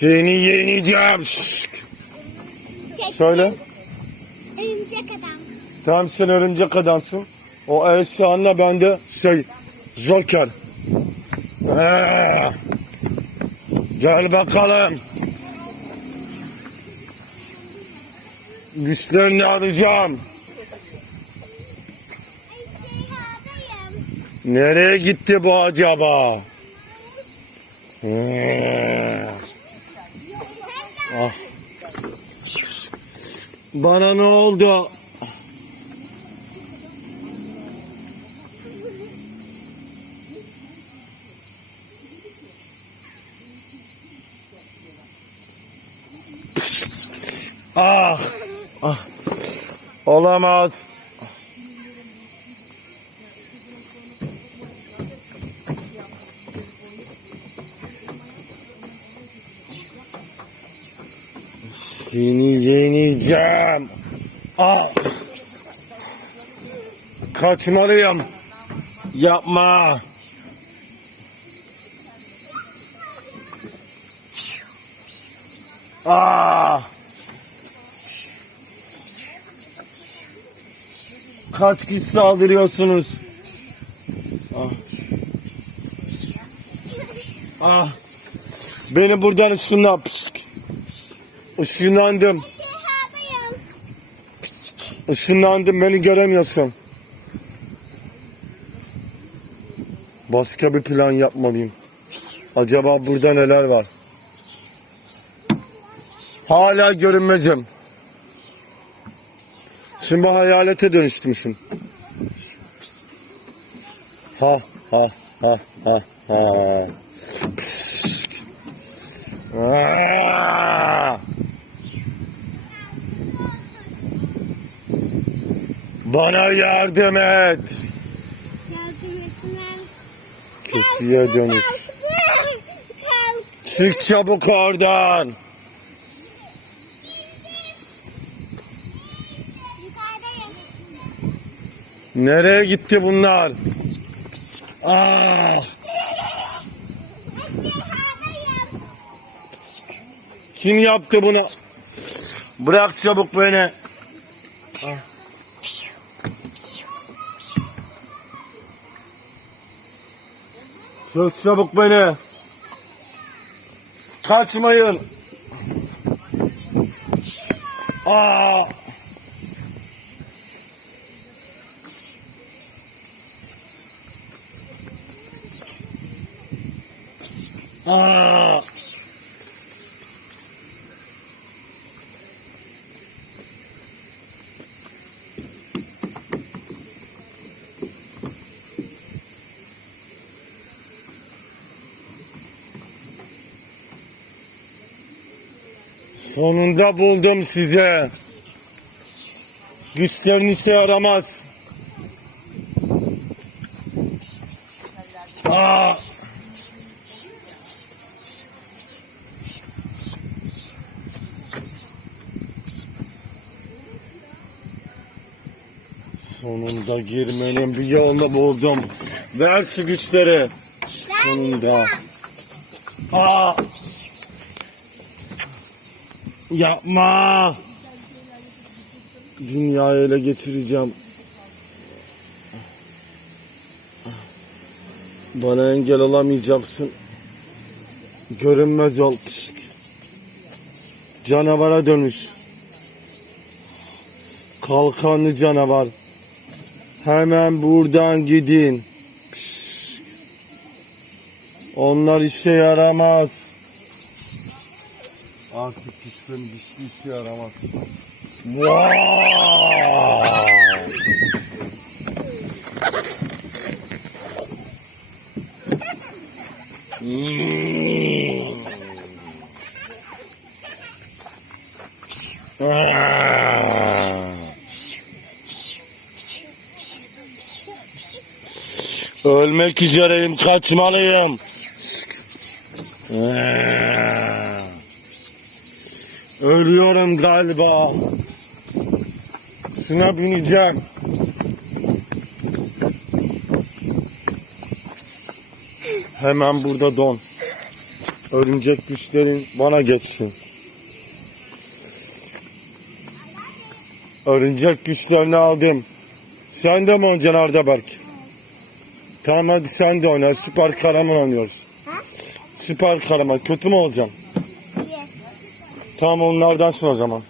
Seni yeneceğim. Şşk. Şey, Söyle. Örümcek adam. Tamam sen örümcek adamsın. O Esra'nla ben de şey Joker. Ee, gel bakalım. Güçlerini. Ejderhadayım. Nereye gitti bu acaba? Ee, ah. Bana ne oldu? Ah, ah. Olamaz. Seni yeneceğim. Ah. Kaçmalıyım. Yapma. Ah. Kaç kişi saldırıyorsunuz? Ah. Ah. Beni buradan ışınla. Pişk. Işınlandım. Işınlandım beni göremiyorsun. Başka bir plan yapmalıyım. Acaba burada neler var? Hala görünmezim. Şimdi hayalete dönüştümsün. Ha ha ha ha ha. Pişk. Aa! Bana yardım et. Yardım etmem. Kötüye dönüş. Çık çabuk oradan. Nereye gitti bunlar? Ah, kim yaptı bunu? Bırak çabuk beni. Ah. Çok çabuk beni. Kaçmayın. Aa. Aa. Sonunda buldum size. Güçlerin işe yaramaz. Aa! Sonunda girmenin bir yolunu buldum. Ver şu güçleri. Sonunda. Aa! Yapma. Dünyayı ele geçireceğim. Bana engel olamayacaksın. Görünmez ol. Canavara dönüş. Kalkanlı canavar. Hemen buradan gidin. Onlar işe yaramaz. Artık güçlerin hiçbir işe yaramaz. Ölmek üzereyim, kaçmalıyım. Ölüyorum galiba. Şuna bineceğim. Hemen burada don. Örümcek güçlerin bana geçsin. Örümcek güçlerini aldım. Sen de mi oynayacaksın Arda Berk? Tamam hadi sen de oyna. Süper kahraman oynuyoruz. Süper kahraman. Kötü mü olacaksın? Tamam onlardansın o zaman.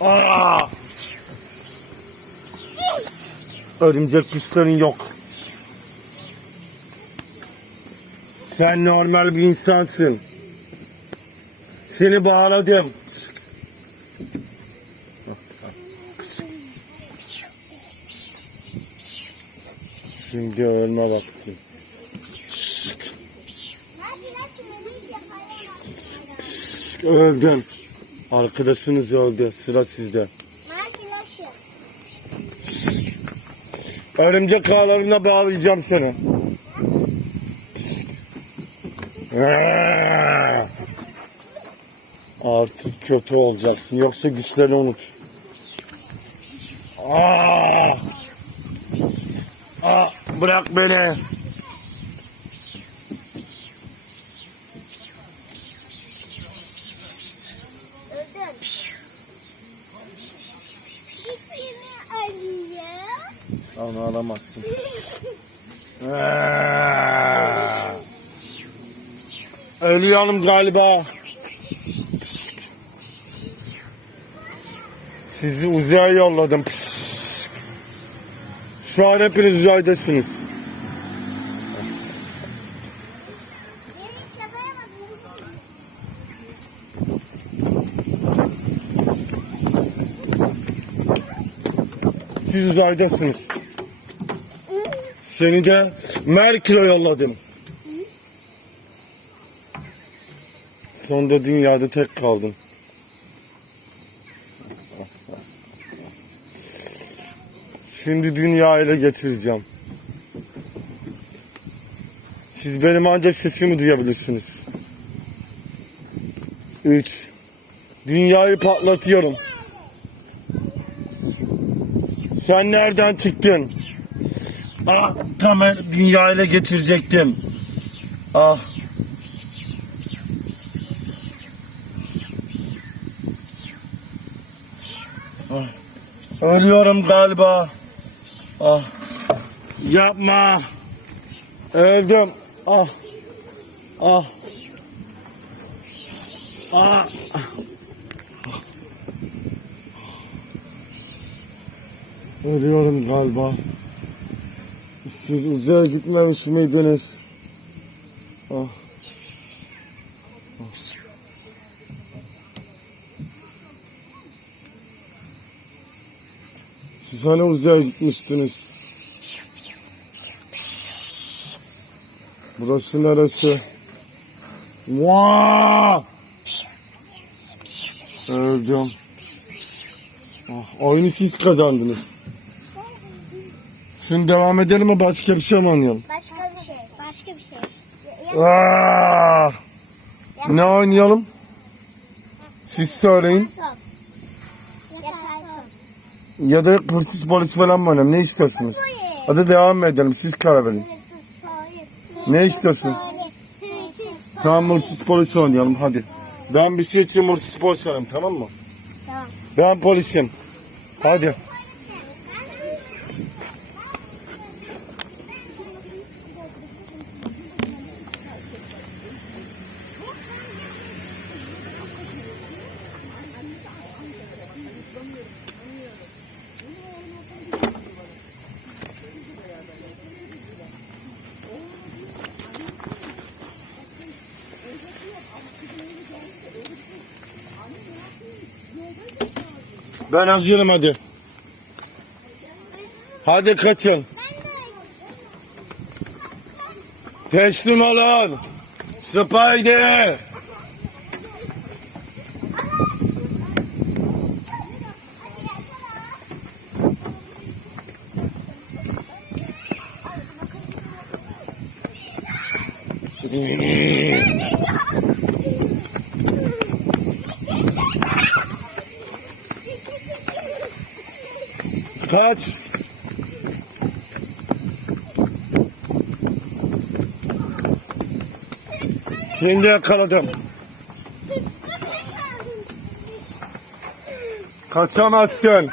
Aa! Örümcek güçlerin yok. Sen normal bir insansın. Seni bağladım. Şimdi ölme vakti. Hadi nasıl yapalım? Öldüm. Arkadaşınız öldü. Sıra sizde. Örümcek ağlarına bağlayacağım seni. Artık kötü olacaksın. Yoksa güçlerini unut. Aa! Aa, bırak beni. Alamazsın. Aa! Ölüyorum galiba. Sizi uzaya yolladım. Şu an hepiniz uzaydasınız. Siz uzaydasınız. Seni de Merkür'e yolladım. Sonunda dünyada tek kaldın. Şimdi dünya ele geçireceğim. Siz benim ancak sesimi duyabilirsiniz. 3 Dünyayı patlatıyorum. Sen nereden çıktın? Ah, tam ben dünya ele geçirecektim. Ah. Ah. Ölüyorum galiba. Ah. Yapma. Öldüm. Ah. Ah. Ah. Ölüyorum galiba. Siz uzaya gitmemiş miydiniz? Ah. Ah. Siz hani uzaya gitmiştiniz? Burası neresi? Vaa! Öldüm. Ah, oyunu siz kazandınız. Şimdi devam edelim mi başka bir şey mi oynayalım? Başka bir şey. Başka bir şey. Aa! Ne oynayalım? Siz söyleyin. Ya da hırsız polis falan mı oynayalım? Ne istiyorsunuz? Hadi devam edelim. Siz karar verin. Ne istiyorsun? Tamam hırsız polis oynayalım hadi. Ben bir şey için hırsız polis oynayayım tamam mı? Tamam. Ben polisim. Hadi. Ben hazırım hadi. Hadi kaçın. Teslim olun. Spidey. Kaç. Şimdi yakaladım. Kaçamazsın.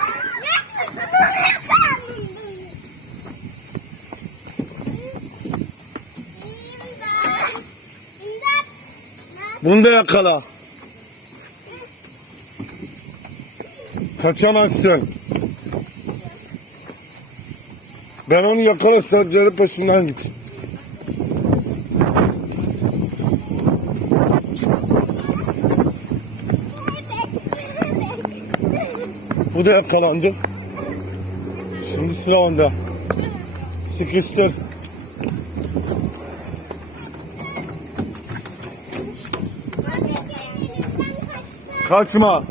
Bunu da yakala. Kaçamazsın. Ben onu yakalasam canı peşinden git. Bu da yakalandı. Şimdi sıra onda. Sıkıştır. Kaçma.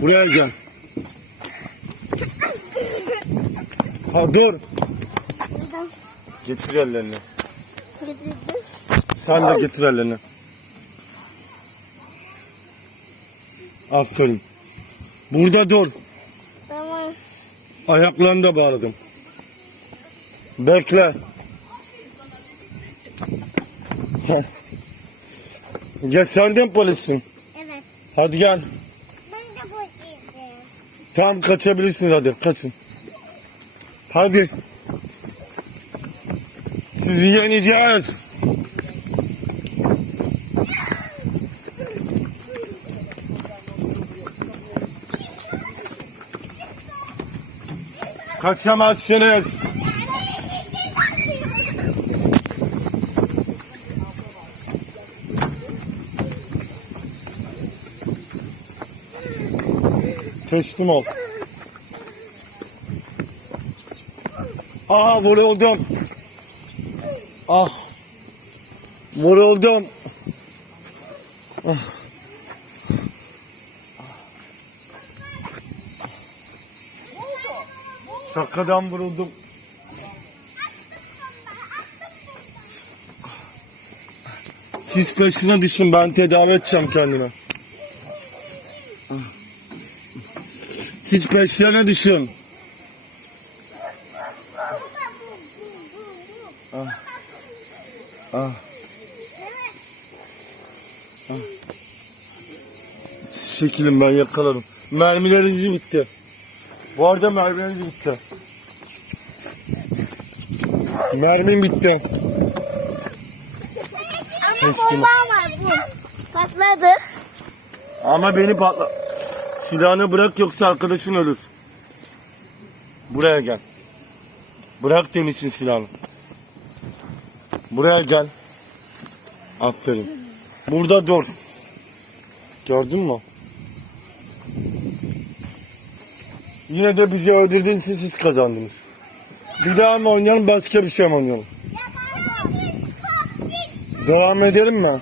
Buraya gel. Ha dur. Getir ellerini. Sen de getir ellerini. Aferin. Burada dur. Tamam. Ayaklarını da bağladım. Bekle. Gel sen de mi polissin? Evet. Hadi gel. Ben de izleyeyim. Tamam kaçabilirsiniz hadi kaçın. Hadi. Sizi yeneceğiz. Kaçamazsınız. Teslim ol. Aa vuruldum. Ah. Vuruldum. Şakadan vuruldum. Siz peşine düşün ben tedavi edeceğim kendime. Siz peşlerine düşün. Ah. Şekilim ben yakalarım. Mermileriniz bitti. Bu arada mermileriniz bitti. Mermim bitti. Ama Teslim ol. bomba var bu. Patladı. Ama beni patla... Silahını bırak yoksa arkadaşın ölür. Buraya gel. Bırak demişsin silahını. Buraya gel. Aferin. Burada dur. Gördün mü? Yine de bizi öldürdüğünüz için siz kazandınız. Bir daha mı oynayalım başka bir şey mi oynayalım? Devam edelim mi?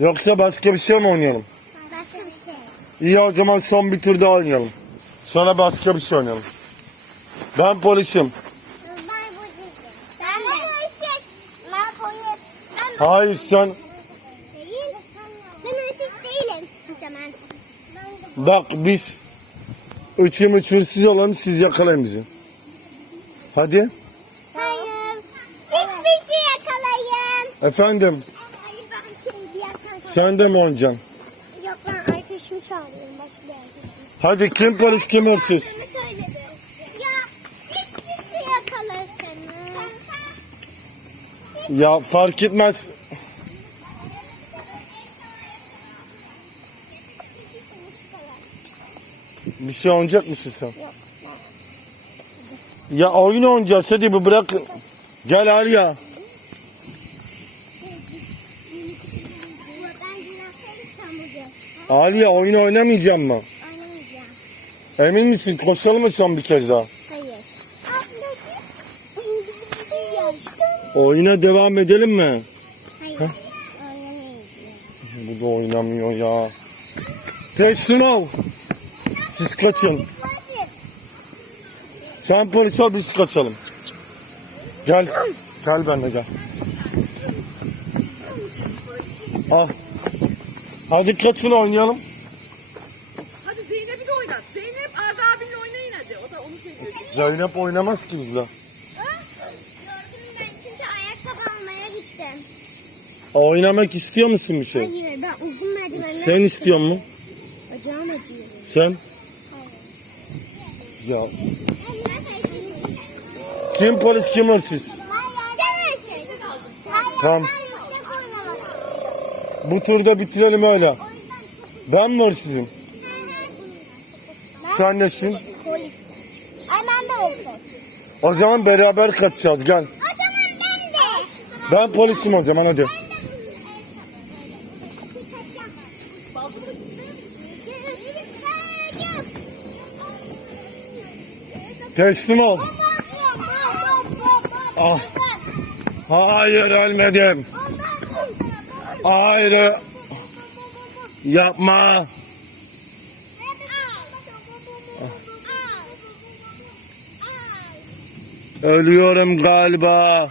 Yoksa başka bir şey mi oynayalım? Başka bir şey. İyi o zaman son bir tur daha oynayalım. Sonra başka bir şey oynayalım. Ben polisim. Ben bu. Ben polis. Hayır sen değil. Ben hırsız değilim. Bak biz üçümüz hırsız olalım siz yakalayın bizi. Hadi. Hayır. Siz bizi yakalayın. Efendim Hayır ben bir yerden sen de mi oynayacaksın? Yok ben arkadaşımı çağırıyorum. Başka bir arkadaşım. Hadi kim polis kim hırsız? Söyledi. Ya siz bizi yakalarsanız. Ya fark etmez. Şey oynayacak mısın sen? Ya oyun oynayacağız hadi bir bırakın. Gel Arya. Aliye oyun oynamayacağım mı? Oynamayacağım. Emin misin? Koşalım mı son bir kez daha? Hayır. Oyuna devam edelim mi? Hayır. Oynamayacağım. Bu da oynamıyor ya. Teslim ol. Siz kaçın. Sen polis ol biz kaçalım. Gel. Gel benimle gel. Al. Hadi kaçın oynayalım. Hadi Zeynep'i de oynat. Zeynep Arda abinle oynayın hadi. O da onu seviyor. Zeynep oynamaz ki bizle. Gördüm ben çünkü ayakkabı Oynamak istiyor musun bir şey? Hayır ben uzun merdivenler Sen istiyor musun? Bacağım acıyor. Sen? Ya kim polis kim hırsız? Tamam. Bu turda bitirelim öyle. Ben mi hırsızım? Sen nesin? Polis. De olsun. O zaman beraber kaçacağız gel. O zaman ben de. Ben polisim o zaman hadi. Teslim ol. Ah. Hayır ölmedim. Hayır. Yapma. Ölüyorum galiba.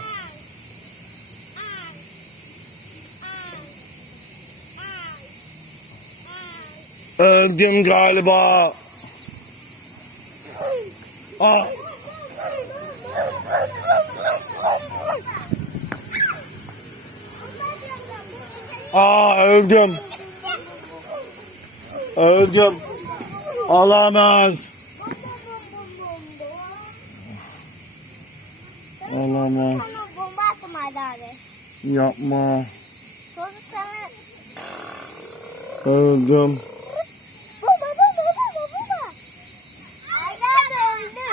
Öldüm galiba. Ah. Aa öldüm. Öldüm. Olamaz. Olamaz. Bomba attım abi. Yapma. Öldüm. bomba bomba bomba bomba. Arda abi öldü.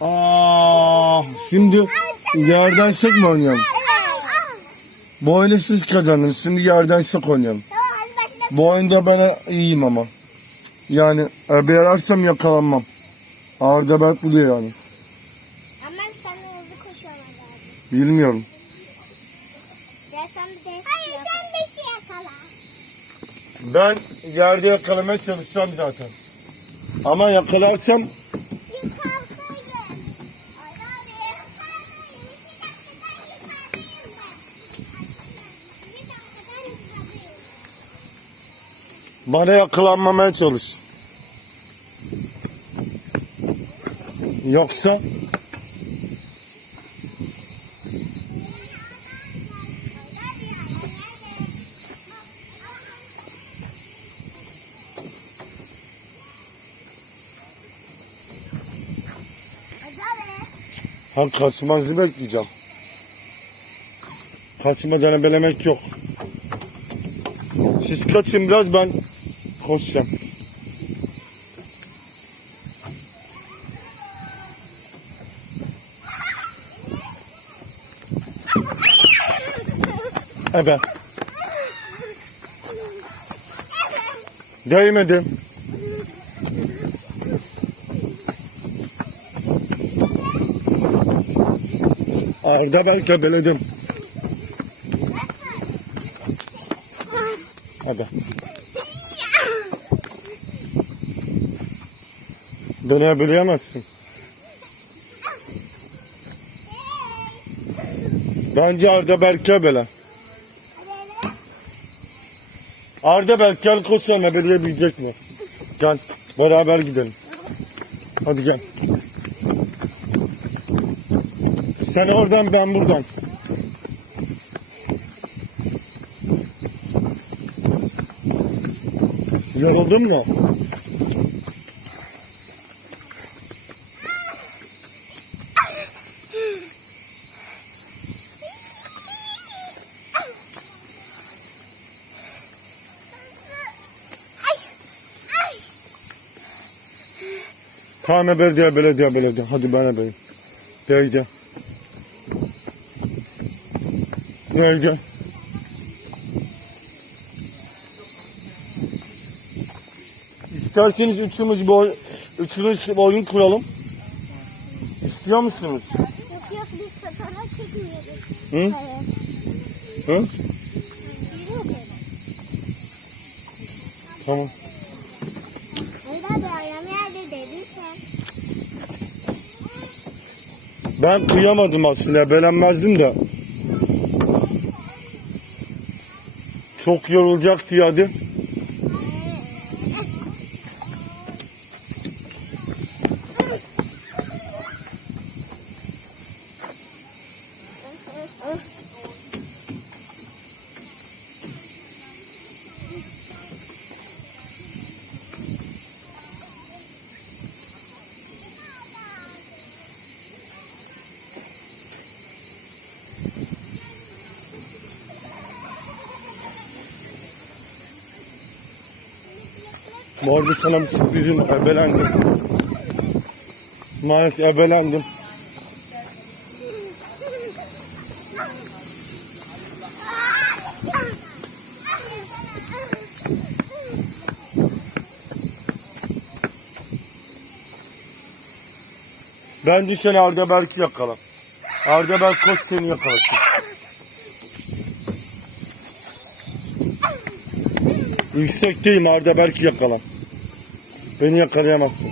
Aa, şimdi yerden sık mı oynayalım? Bu oyunu siz kazandınız. Şimdi yerden sık oynayalım. Bu oyunda ben iyiyim ama. Yani e, bir ararsam yakalanmam. Arda Berk buluyor yani. Ama sen hızlı koşuyorsun abi. Bilmiyorum. Ya bir de Hayır sen de şey yakala. Ben yerde yakalamaya çalışacağım zaten. Ama yakalarsam Yukarıdaydın. Arda abi. Yukarıdayım. İki dakikadan yukarıdayım ben. İki dakikadan yukarıdayım. Bana yakalanmamaya çalış. Yoksa ha kaçmanızı bekleyeceğim. Kaçma denebelemek yok. Siz kaçın biraz ben koşacağım. Ebe. Değmedim. Arda belki ebeledim. Hadi. Beni ebeleyemezsin. Bence Arda belki ebele. Arda belki gel koşalım ebeleyebilecek mi? Gel beraber gidelim. Hadi gel. Sen oradan ben buradan. Yoruldun mu? Tamam belediye belediye belediye. Hadi ben ebeyim. Gel gel. Gel gel. İsterseniz üçümüz bir oy- üçümüz oyun kuralım. İstiyor musunuz? Yok yok biz fotoğraf çekmiyoruz. Hı? Hı? Tamam. Arda abi ayağım yerde dedin sen. Ben kıyamadım aslında. Belenmezdim de. Çok yorulacaktı ya hadi. Bu arada sana bir sürprizim. Ebelendim. Maalesef ebelendim. Bence sen Arda Berk'i yakala. Arda Berk koç seni yakalasın. Yüksekteyim Arda Berk'i yakala. Beni yakalayamazsın.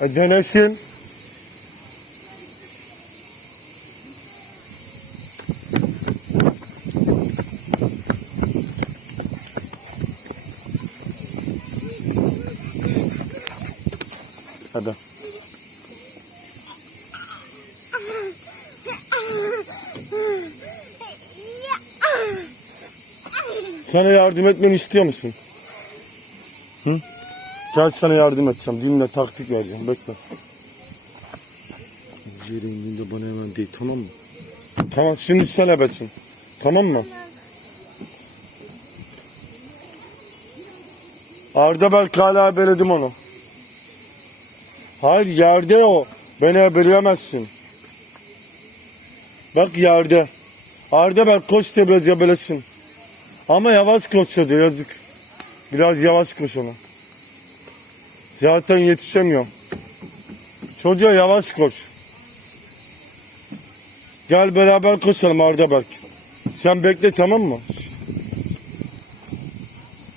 E, denesin. Hadi. Sana yardım etmemi istiyor musun? Hı? Gel sana yardım edeceğim. Dinle taktik vereceğim. Bekle. Yerin indiğinde bana hemen değil tamam mı? Tamam şimdi sen ebesin. Tamam mı? Arda Berk hala ebeledim onu. Hayır yerde o. Beni ebeleyemezsin. Bak yerde. Arda Berk koş da biraz ebelesin. Ama yavaş koş hadi yazık. Biraz yavaş koş onu. Zaten yetişemiyorum. Çocuğa yavaş koş. Gel beraber koşalım Arda Berk. Sen bekle tamam mı?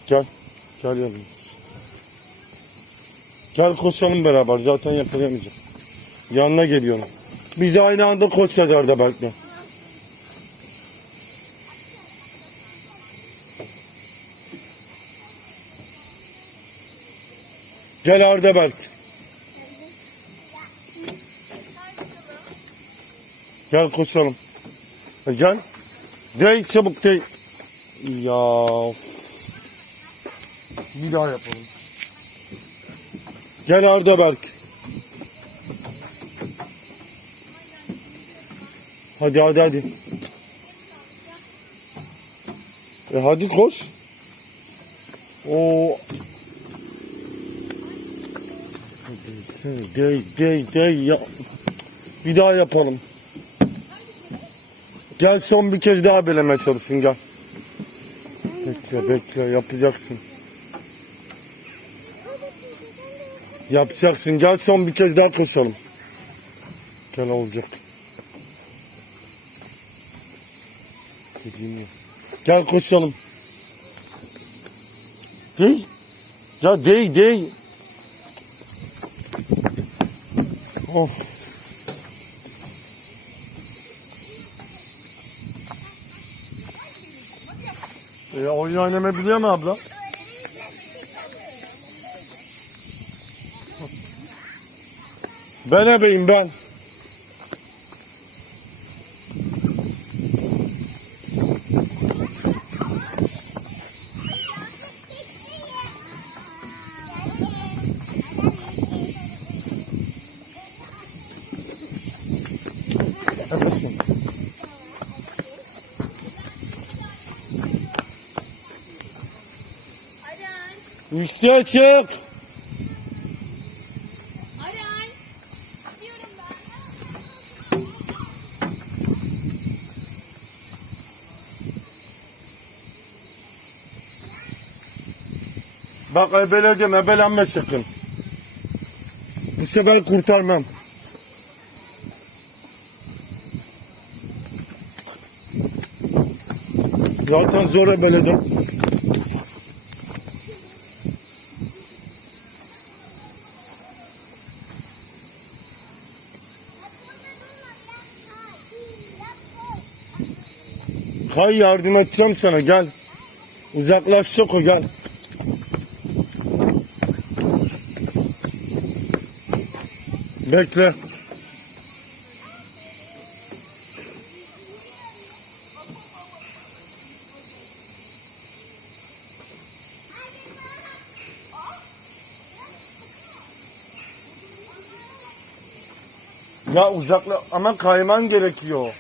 Gel. Gel yanıma. Gel koşalım beraber. Zaten yakalayamayacağım. Yanına geliyorum. Biz aynı anda koşacağız Arda Berk'le. Gel Arda Berk. Gel koşalım. E, Gel. Dey çabuk dey. Ya. Bir daha yapalım. Gel Arda Berk. Hadi hadi hadi. E hadi koş. Oo. Dey dey dey ya. Bir daha yapalım. Gel son bir kez daha belemeye çalışın gel. Bekle bekle yapacaksın. Yapacaksın. Gel son bir kez daha koşalım. Gel olacak. Dediğim. Gel koşalım. Dey. Ya dey dey. Of. E, oyun oynamayı biliyor mu abla? Ben ebeyim ben. Ebesin. Yükseğe çık. Bak ebeleyeceğim ebelenme sakın. Bu sefer kurtarmam. Zaten zor ebeledim. Hay yardım edeceğim sana gel. Uzaklaşacak o gel. Bekle. Ya uzakla ama kayman gerekiyor.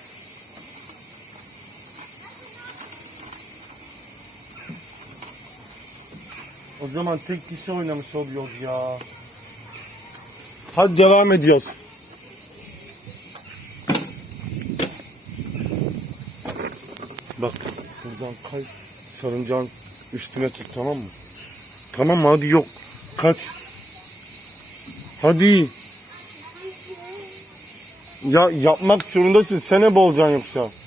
O zaman tek kişi oynamış oluyoruz ya. Hadi devam ediyoruz. Bak buradan kay. Sarıncağın üstüne tut tamam mı? Tamam mı? Hadi yok. Kaç. Hadi. Ya yapmak zorundasın. Sene boğulacaksın yoksa.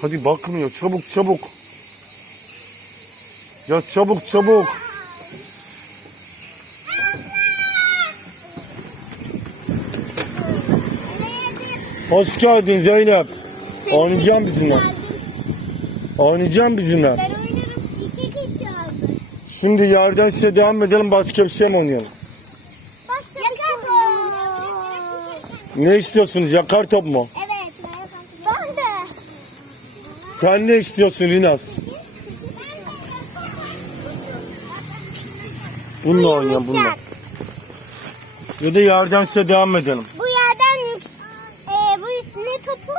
Hadi bakmıyor. Çabuk çabuk. Ya çabuk çabuk. Hoş geldin Zeynep. Oynayacağım bizimle. Oynayacağım bizimle. Ben oynarım. İki kişi aldı. Şimdi yerden size devam edelim. Başka bir şey mi oynayalım? Başka Yakar Ne istiyorsunuz? Yakar top mu? Evet. Ben de. Sen ne istiyorsun Rinas? Bununla oynayalım bununla. Ya da yerden size devam edelim. Bu yerden yük... Ee, bu üstüne topu.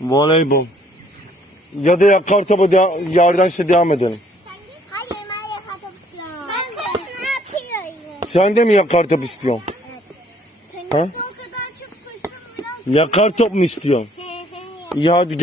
Voleybol. Ya da yakar topu de- yerden size devam edelim. Hayır ben yakar topu istiyorum. Ben de ne yapıyorum? Sen de mi yakar top istiyorsun? Ha? Koştum biraz. Yakar top mu istiyorsun? İyi hadi geç.